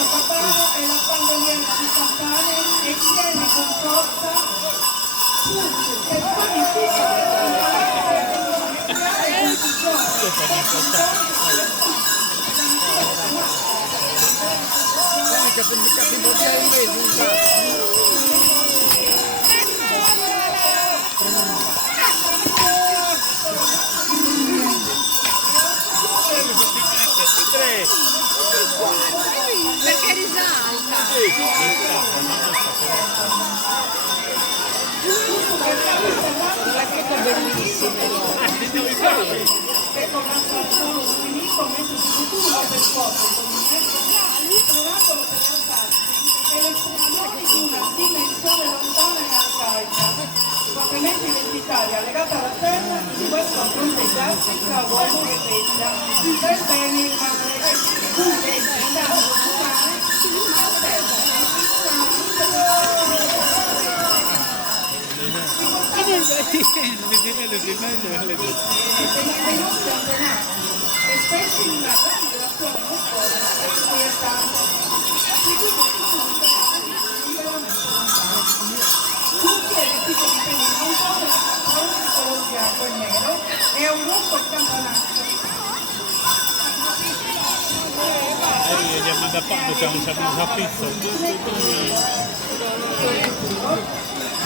questo papà è la bandoliera di campane e tiene con forza punti e perché risalta. È bellissimo. che comanda solo un nemico mentre si futuro del popolo trovandolo per alzarsi è l'espressione di una dimensione lontana e arcaica fortemente identitaria legata alla terra di questo fronteggiarsi tra uomo e bestia per bene e male cui l'entità umane la terra e spesso in una grande relazione tutti è vestito di peli non solo di cappone di color bianco e nero e un lungo campanario Gli ha mandato quando siamo stati a pizza.